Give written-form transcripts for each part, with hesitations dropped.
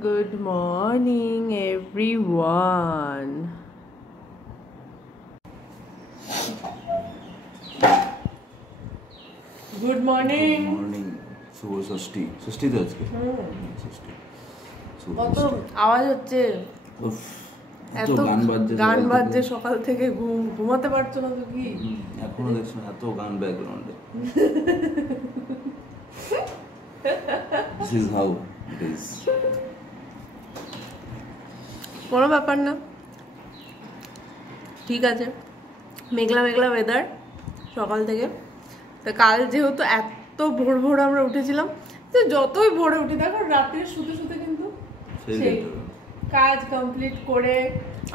Good morning, everyone. Good morning. Good morning. শুভ ষষ্ঠী। ষষ্ঠী তো আজকে। ষষ্ঠী। কত আওয়াজ হচ্ছে? এত গান বাজছে সকাল থেকে ঘুমাতে পারছো না তো কি? এখনো দেখছো এত গান ব্যাকগ্রাউন্ডে। This is how it is. কোনো ব্যাপার না, ঠিক আছে। মেঘলা মেঘলা ওয়েদার সকাল থেকে। তা কাল যেহেতু এত ভোর ভোর আমরা উঠেছিলাম, তো যতই ভোরে উঠি দেখো রাত্রে শুতে শুতে কিন্তু সেই কাজ কমপ্লিট করে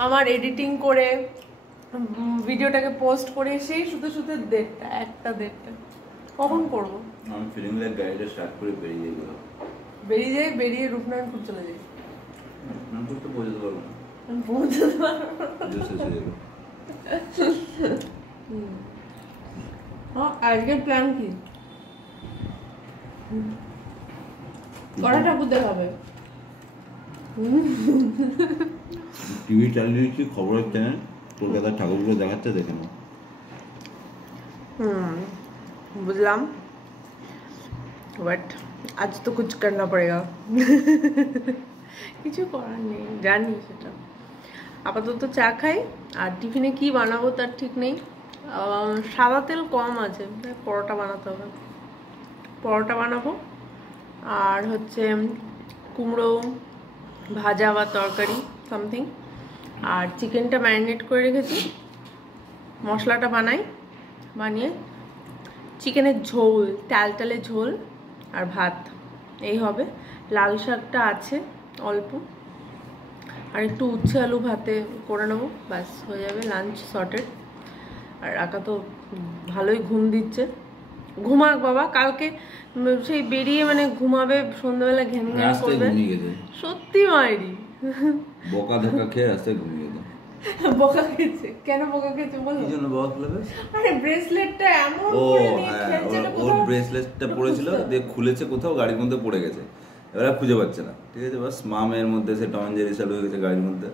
আমার এডিটিং করে ভিডিওটাকে পোস্ট করে সেই শুতে শুতে 1:30 কখন করবো? আমি ফিলিং লাইক গাড়িটা স্টার্ট করে বেরিয়ে রূপনারায়ণপুর চলে যাই। রূপনারায়ণপুর তো পৌঁছতে পারবো না। পৌঁছতে পারবো না। আজকের প্ল্যান কি? কটা ঠাকুর দেখাবে? টিভি চালিয়েছি, খবরের চ্যানেল, কলকাতার ঠাকুরগুলো দেখাচ্ছে, দেখে নাও। বুঝলাম, বাট আজ তো কুছ করনা পড়েগা। কিছু করার নেই, জানি সেটা। আপাতত চা খাই, আর টিফিনে কি বানাবো তার ঠিক নেই। সাদা তেল কম আছে, পরোটা বানাতে হবে। পরোটা বানাবো, আর হচ্ছে কুমড়ো ভাজা বা তরকারি সামথিং। আর চিকেনটা ম্যারিনেট করে রেখেছি, মশলাটা বানিয়ে চিকেনের ঝোল, টালটালে ঝোল আর ভাত এই হবে। লাল শাকটা আছে অল্প, আর একটু উচ্ছে আলু ভাতে করে নেবো, ব্যাস হয়ে যাবে লাঞ্চ সর্টেড। আর আকা তো ভালোই ঘুম দিচ্ছে, ঘুমাক বাবা। কালকে সেই বেরিয়ে মানে ঘুমাবে, সন্ধ্যাবেলা ঘ্যান ঘ্যান করবে। সত্যি মায়েরি বকা ধোকা খেয়ে রাস্তায় ঘুমিয়ে গেছে। বকা খেয়েছে কেন? বকা খেয়েছে বলো। কি জন্য বকা খেলে? আরে ব্রেসলেটটা এমন করে নিয়ে খেলছে, ওর ব্রেসলেটটা পড়েছিল, দিয়ে খুলেছে কোথাও, গাড়ির মধ্যে পড়ে গেছে। এবার খুঁজে পাচ্ছে না, ঠিক আছে। বাস মামের মধ্যে সে টম এন্ড জেরি চালু হয়ে গেছে গাড়ির মধ্যে।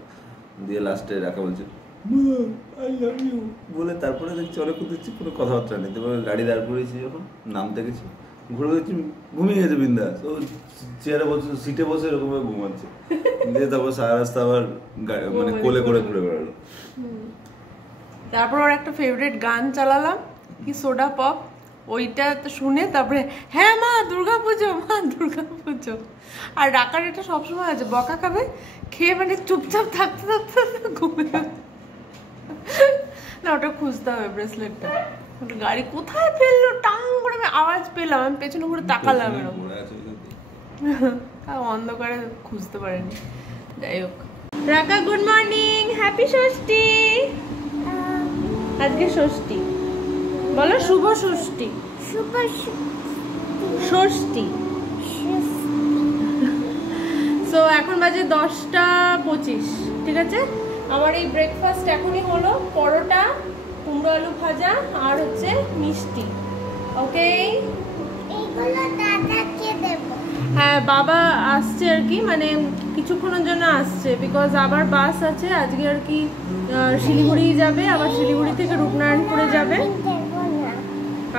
দিয়ে লাস্টে রাখা বলছে আই লাভ ইউ বলে, তারপরে দেখছি অনেকক্ষণ দেখছি কোনো কথাবার্তা নেই। তারপরে গাড়ি দাঁড় করেছি, যখন নামতে গেছি ঘুরে দেখছি ঘুমিয়ে গেছে বিন্দাস। ও চেয়ারে বসে, সিটে বসে এরকম ঘুমাচ্ছে। দিয়ে তারপর সারা রাস্তা আবার মানে কোলে করে ঘুরে বেড়ালো। তারপর ওর একটা ফেভারিট গান চালালাম, কি সোডা পপ, ওইটা শুনে তারপরে হ্যাঁ মা দুর্গাপুজো, মা দুর্গাপুজো। আর ডাকার এটা সবসময় আছে, বকা খাবে, খেয়ে মানে চুপচাপ থাকতে থাকতে ঘুমিয়ে। না ওটা খুঁজতে হবে ব্রেসলেটটা। গাড়ি কোথায় ফেললো টাং করে আমি আওয়াজ পেলাম, আমি পেছনে ঘুরে তাকালাম এরকম, অন্ধকারে খুঁজতে পারিনি। যাই হোক, রাকা গুড মর্নিং, হ্যাপি ষষ্ঠী। আজকে ষষ্ঠী, বলো শুভ ষষ্ঠী। ষষ্ঠী। সো এখন বাজে 10:25, ঠিক আছে। আমার এই ব্রেকফাস্ট এখনই হলো, পরোটা, কুমড়ো আলু ভাজা আর হচ্ছে মিষ্টি। ওকে, হ্যাঁ বাবা আসছে আর কি, মানে কিছুক্ষণের জন্য আসছে, বিকজ আবার বাস আছে আজকে আর কি। শিলিগুড়ি যাবে, আবার শিলিগুড়ি থেকে রূপনারায়ণপুরে যাবে।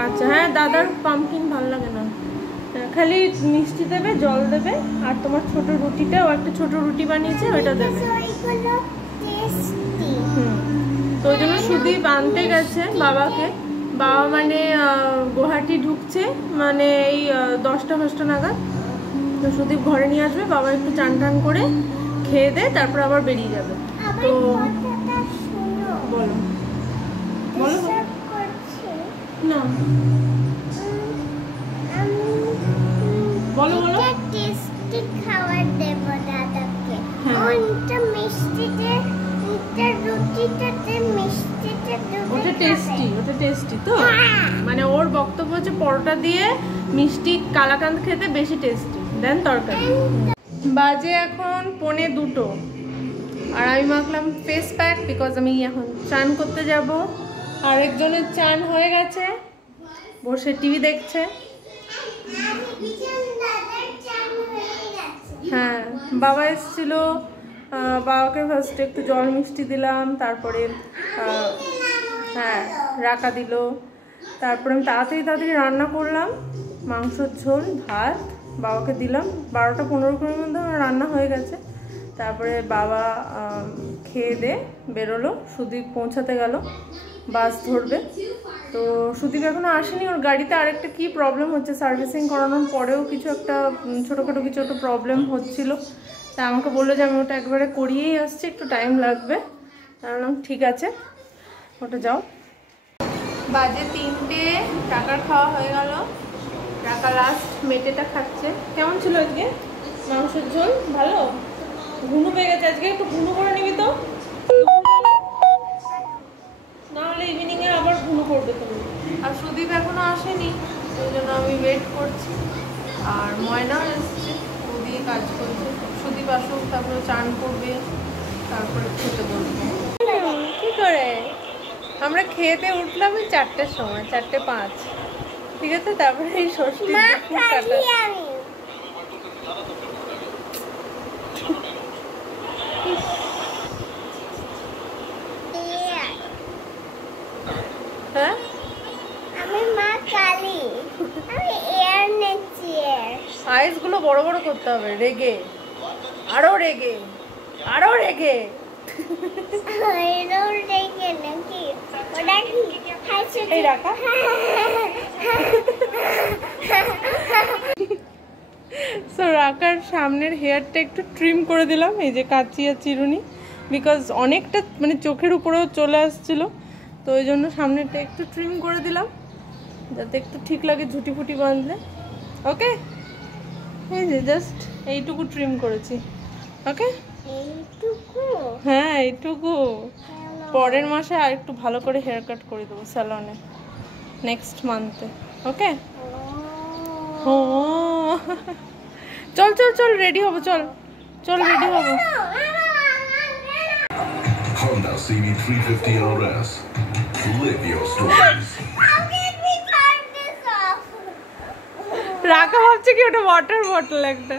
আচ্ছা হ্যাঁ, দাদার পাম্পকিন ভালো লাগে না, খালি মিষ্টি দেবে, জল দেবে, আর তোমার ছোট রুটিটাও, একটা ছোট রুটি বানিয়েছে ওইটা দেবে। তো ওই জন্য সুদীপ আনতে গেছে বাবাকে। বাবা মানে গুয়াহাটি ঢুকছে, মানে এই 10টা নাগাদ। তো সুদীপ ঘরে নিয়ে আসবে, বাবা একটু চান টান করে খেয়ে দে, তারপর আবার বেরিয়ে যাবে। তো বলো বলো না, বলো বলো। টেস্টি খাবার দেব দাদাকে। ওটা মিষ্টিতে, এটা রুটিটাতে মিষ্টিতে দেব। ওটা টেস্টি তো, মানে ওর বক্তব্য হচ্ছে পরোটা দিয়ে মিষ্টি কালাকান্দ খেতে বেশি টেস্টি দেন তরকারি। বাজে এখন 1:45, আর আমি মাখলাম ফেস প্যাক, বিকজ আমি এখন চান করতে যাব। আরেকজনের চান হয়ে গেছে, বসে টিভি দেখছে। হ্যাঁ, বাবা এসেছিল, বাবাকে ফার্স্টে একটু জল মিষ্টি দিলাম, তারপরে হ্যাঁ রাকা দিল, তারপরে আমি তাড়াতাড়ি রান্না করলাম, মাংসর ঝোল ভাত বাবাকে দিলাম। 12টা-15 মধ্যে আমার রান্না হয়ে গেছে। তারপরে বাবা খেয়ে দিয়ে বেরোলো, সুদীপ পৌঁছাতে গেল, বাস ধরবে। তো সুদীপ এখনো আসেনি, ওর গাড়িতে আরেকটা কি প্রবলেম হচ্ছে, সার্ভিসিং করানোর পরেও কিছু একটা ছোটোখাটো কিছু একটা প্রবলেম হচ্ছিল। তা আমাকে বললো যে আমি ওটা একবারে করিয়েই আসছি, একটু টাইম লাগবে। বললাম ঠিক আছে, ওটা যাও। বাজে 3টে, টাকার খাওয়া হয়ে গেল। টাকা লাস্ট মেটেটা খাচ্ছে। কেমন ছিল আজকে মাংসের ঝোল? ভালো? ঘুনু পেয়ে গেছে আজকে, একটু ঘুনু করে নিবি তো, নাহলে ইভিনিংয়ে আবার ঘুনু করবে তুমি। আর সুদীপ এখনো আসেনি, ওই জন্য আমি ওয়েট করছি। আর ময়নাও এসছে, ও দিয়ে কাজ করছে। সুদীপ আসুক, তারপরে চান করবে, তারপরে খেতে বলবো। কি করে আমরা খেতে উঠলাম ওই 4টের সময়, 4:05, ঠিক আছে। তারপরে এই ষষ্ঠী হ্যাঁ, আমি মা কালী, আমি এয়ার নেছি। সাইজ গুলো বড় বড় করতে হবে, রেগে আরো রেগে আরো রেগে। এই রাখা সো রাখার সামনের হেয়ারটা একটু ট্রিম করে দিলাম, এই যে কাঁচি আর চিরুনি, বিকজ অনেকটা মানে চোখের উপরেও চলে আসছিল। তো ওই জন্য সামনেরটা একটু ট্রিম করে দিলাম, যাতে একটু ঠিক লাগে ঝুটি ফুটি বাঁধলে। ওকে, এই যে জাস্ট এইটুকু ট্রিম করেছি। ওকে, হ্যাঁ এইটুকু। পরের মাসে আর একটু ভালো করে হেয়ার কাট করে দেবো স্যালনে, নেক্সট মান্থে। ওকে, ও চল চল চল রেডি হবো, চল চল রেডি হবো। Honda CB350 RS. Live your stories. রাখা ভাবছে কি ওটা ওয়াটার বটল একটা।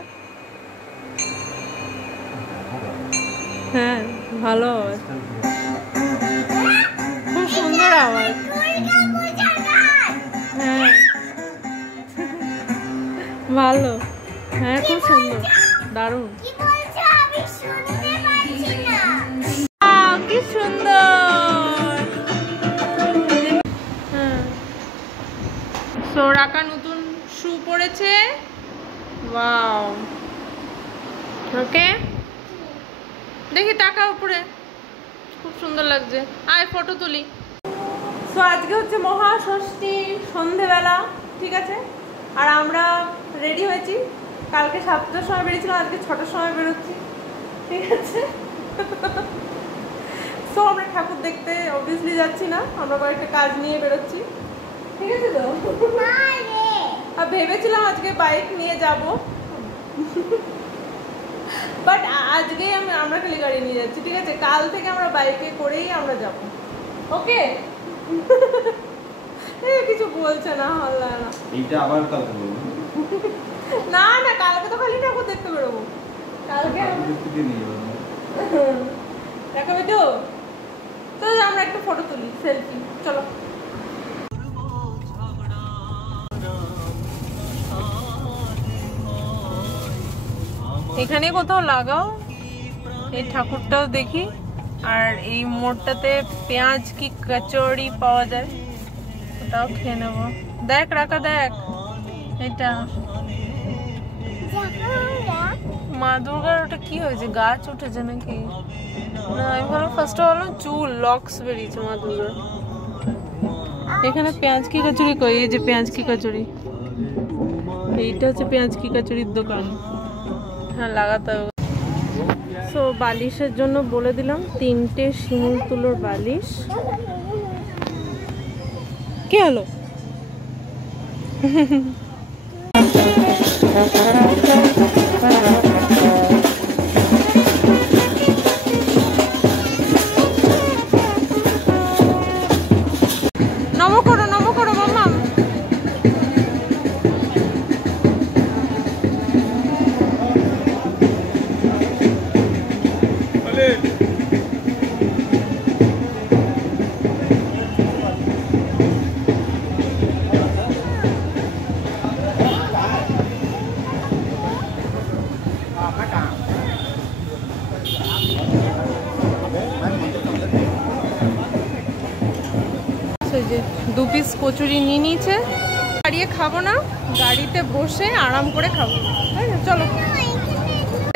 হ্যাঁ ভালো আওয়াজ, খুব সুন্দর আওয়াজ। হ্যাঁ ভালো, হ্যাঁ খুব সুন্দর, দারুণ, কি সুন্দর। হ্যাঁ, সো রাকা নতুন শু পরেছে, ওয়াও। ওকে, দেখি টাকা উপরে, খুব সুন্দর লাগছে। আয় ফটো তুলি। সো আজকে হচ্ছে মহাষষ্ঠী সন্ধেবেলা, ঠিক আছে। আর আমরা রেডি হয়েছি, কালকে 7টার সময় বেরিয়েছিলাম, আজকে 6টার সময় বেরোচ্ছি, ঠিক আছে। সো আমরা ঠাকুর দেখতে অবভিয়াসলি যাচ্ছি না, আমরা কয়েকটা কাজ নিয়ে বেরোচ্ছি, ঠিক আছে তো। আর ভেবেছিলাম আজকে বাইক নিয়ে যাব, বাট আজকেই আমরা খালি গাড়ি নিয়ে যাচ্ছি, ঠিক আছে। কাল থেকে আমরা বাইকে করেই আমরা যাব। ওকে, কিছু বলছে না, হল্লা না। এইটা আবার কালকে বলবো না না, কালকে তো খালি ঠাকুর দেখতে বেরোবো, কালকে দেখাবে তো। তো আমরা একটা ফটো তুলি, সেলফি, চলো। এখানে কোথাও লাগাও, এই ঠাকুরটাও দেখি। আর এই মোড়টাতে পেঁয়াজ কি কচুরি পাওয়া যায়, ওটাও খেয়ে নেবো। দেখ রাখা, দেখ এটা মা দুর্গার। ওটা কি হয়েছে, গাছ উঠেছে নাকি? না, আমি ভাবলাম ফার্স্টে ভাবলাম চুল, লক্স বেরিয়েছে মা দুর্গার। এখানে পেঁয়াজ কি কচুরি কই, এই যে পেঁয়াজ কি কচুরি, এইটা হচ্ছে পেঁয়াজ কি কচুরির দোকান। হ্যাঁ লাগাতে হবে। সো বালিশের জন্য বলে দিলাম 3টে শিমুল তুলোর বালিশ। কি হলো? নমো করো মাম্মা। যে 2 পিস কচুরি নিয়ে নিয়েছে, দাঁড়িয়ে খাবো না, গাড়িতে বসে আরাম করে খাবো। চলো,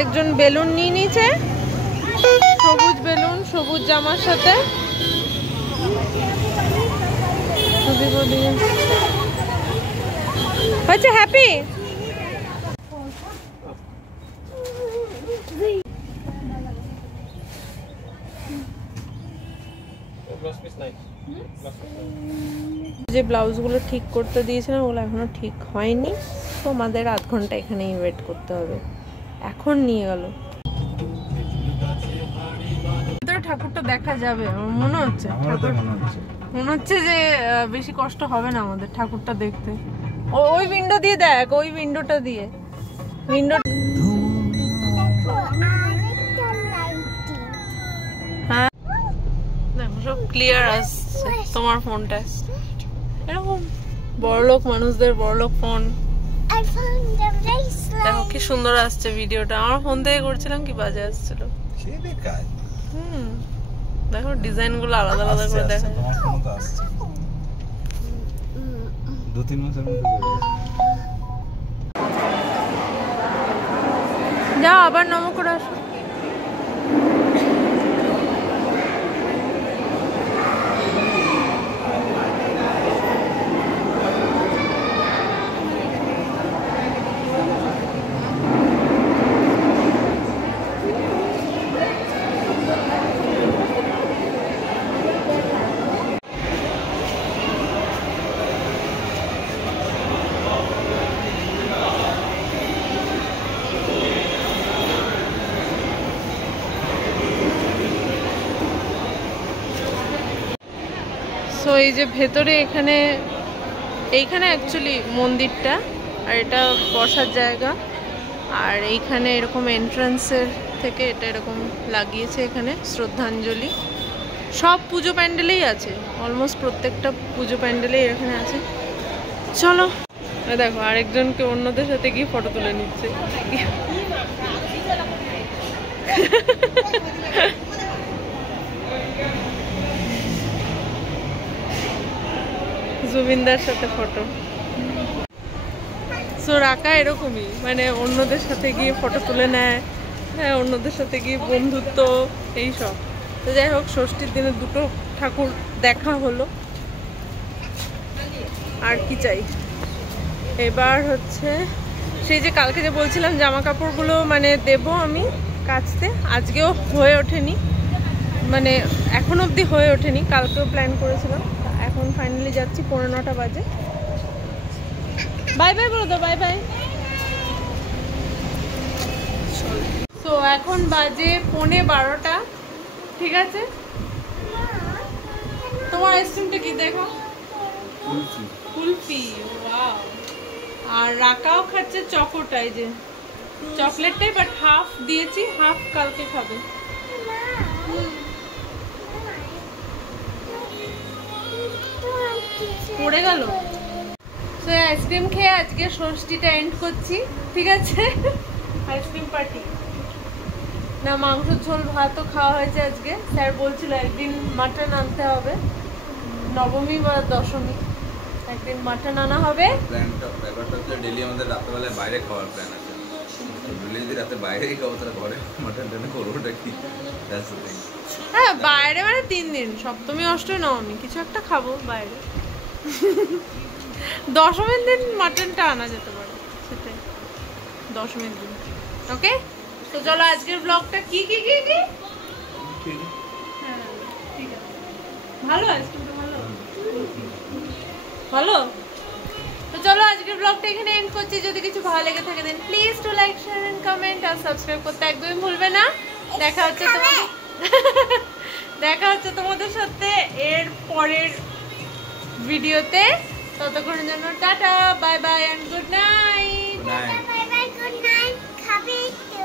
একজন বেলুন নিয়ে নিয়েছে, সবুজ বেলুন, সবুজ জামার সাথে। হয়েছে হ্যাপি? যে ব্লাউজগুলো ঠিক করতে দিয়েছিলাম ওগুলো এখনো ঠিক হয়নি, তো আমাদের আধ ঘন্টা এখানেই ওয়েট করতে হবে। এখন নিয়ে গেল, ঠাকুরটা দেখা যাবে আমার মনে হচ্ছে। মনে হচ্ছে যে বেশি কষ্ট হবে না আমাদের ঠাকুরটা দেখতে। ওই উইন্ডো দিয়ে দেখ, ওই উইন্ডোটা দিয়ে, উইন্ডো। হ্যাঁ দেখো সব ক্লিয়ার আসছে তোমার ফোনটা। এরকম বড়লোক মানুষদের বড়লোক ফোন। দেখো কি সুন্দর আসছে ভিডিওটা, আমার ফোন থেকে করছিলাম কি বাজে আসছিল। দেখো ডিজাইন গুলো আলাদা আলাদা করে দেখা যায়। 2-3 মাসের মধ্যে যাও আবার নমো করে আসো। সো এই যে ভেতরে এইখানে অ্যাকচুয়ালি মন্দিরটা, আর এটা বসার জায়গা, আর এইখানে এরকম এন্ট্রান্সের থেকে এটা এরকম লাগিয়েছে এখানে শ্রদ্ধাঞ্জলি। সব পুজো প্যান্ডেলেই আছে, অলমোস্ট প্রত্যেকটা পুজো প্যান্ডেলেই এখানে আছে। চলো দেখো আরেকজনকে অন্যদের সাথে গিয়ে ফটো তুলে নিচ্ছে। জুবিনদার সাথে ফটো। সো রাকা এরকমই, মানে অন্যদের সাথে গিয়ে ফটো তুলে নেয়, হ্যাঁ অন্যদের সাথে গিয়ে বন্ধুত্ব এইসব। তো যাই হোক, ষষ্ঠীর দিনে দুটো ঠাকুর দেখা হলো, আর কি চাই। এবার হচ্ছে সেই যে কালকে যে বলছিলাম জামা কাপড়গুলো মানে দেবো আমি কাচতে, আজকেও হয়ে ওঠেনি, মানে এখন অবধি হয়ে ওঠেনি, কালকেও প্ল্যান করেছিলাম। এখন ফাইনালি যাচ্ছি, 9:45 বাজে। বাই বাই বলো তো, বাই বাই। তো এখন বাজে 11:15, ঠিক আছে। তোমার আইসক্রিমটা কি দেখো? কুলফি, ওয়াও। আর রাকাও খাচ্ছে চকোটাই, যে চকলেটটাই, বাট হাফ দিয়েছি, হাফ কালকে খাবে। পড়ে গেল। তো আইসক্রিম খেয়ে আজকে ষষ্ঠীটা এন্ড করছি, ঠিক আছে। আইসক্রিম পার্টি না, মাংস ঝোল ভাতও খাওয়া হয়েছে আজকে। স্যার বলছিল একদিন মাটন আনতে হবে, নবমী বা দশমী একদিন মাটন আনা হবে। ব্যাপারটা হচ্ছে ডেলি আমাদের রাত্রেবেলায় বাইরে খাওয়ার প্ল্যান আছে। যদি রাতে বাইরেই খাবো তাহলে ঘরে মাটন টান করবোটা কি? হ্যাঁ বাইরে মানে 3 দিন, সপ্তমী অষ্টমী নবমী কিছু একটা খাবো বাইরে। দশমীর দিন মাটনটা আনা যেতে পারে, সেটাই দশমীর দিন। ওকে, তো চলো আজকের ব্লগটা কি কি কি কি হ্যাঁ ঠিক আছে, ভালো আইসক্রিমটা ভালো ভালো। তো চলো আজকের ব্লগটা এখানে এন্ড করছি। যদি কিছু ভালো লেগে থাকে দেন please to like share and comment, আর সাবস্ক্রাইব করতে একদমই ভুলবে না। দেখা হচ্ছে তোমাদের সাথে এর পরের ভিডিওতে। ততক্ষণের জন্য tata, bye bye and good night. Bye bye, good night. খাবে একটু?